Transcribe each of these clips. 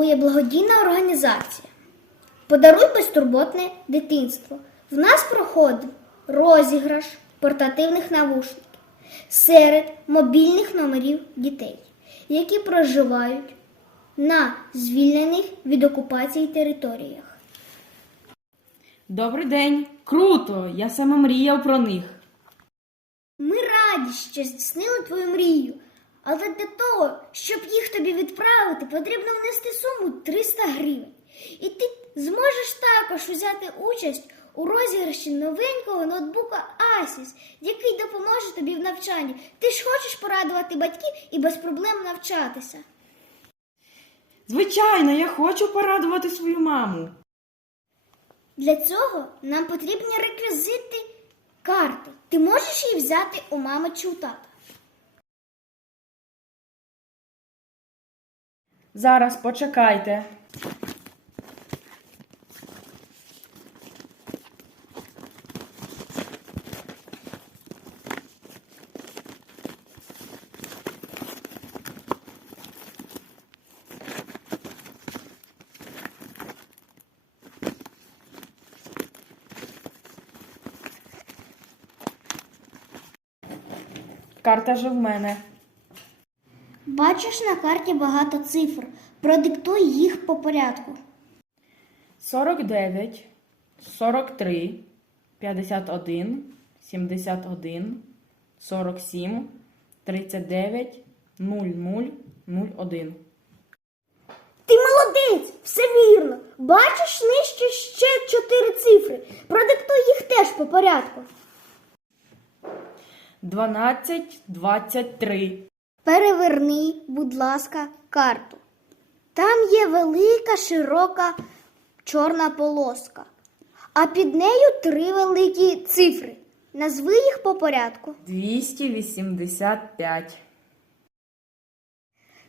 пропагує благодійна організація. Подаруй безтурботне дитинство. В нас проходить розіграш портативних навушників серед мобільних номерів дітей, які проживають на звільнених від окупації територіях. Добрий день! Круто! Я саме мріяв про них. Ми раді, що здійснили твою мрію, але для того, щоб їх тобі відправити, потрібно внести суму 300 гривень. І ти зможеш також взяти участь у розіграші новенького ноутбука Asus, який допоможе тобі в навчанні. Ти ж хочеш порадувати батьків і без проблем навчатися. Звичайно, я хочу порадувати свою маму. Для цього нам потрібні реквізити карти. Ти можеш її взяти у мами чи у тата. Зараз почекайте. Карта же в мене. Бачиш на карті багато цифр. Продиктуй їх по порядку. 49, 43, 51, 71, 47, 39, 00, 01. Ти молодець! Все вірно. Бачиш нижче ще чотири цифри. Продиктуй їх теж по порядку. 12, 23. Переверни, будь ласка, карту. Там є велика широка чорна полоска, а під нею три великі цифри. Назви їх по порядку. 285.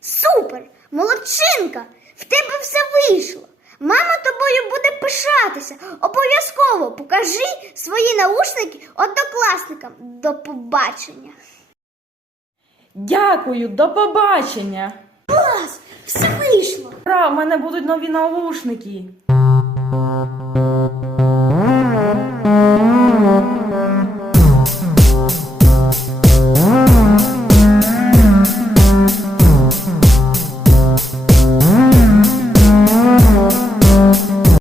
Супер! Молодчинка! В тебе все вийшло. Мама тобою буде пишатися. Обов'язково покажи свої наушники однокласникам. До побачення. Дякую, до побачення! Клас! Все вийшло! Ра, в мене будуть нові наушники.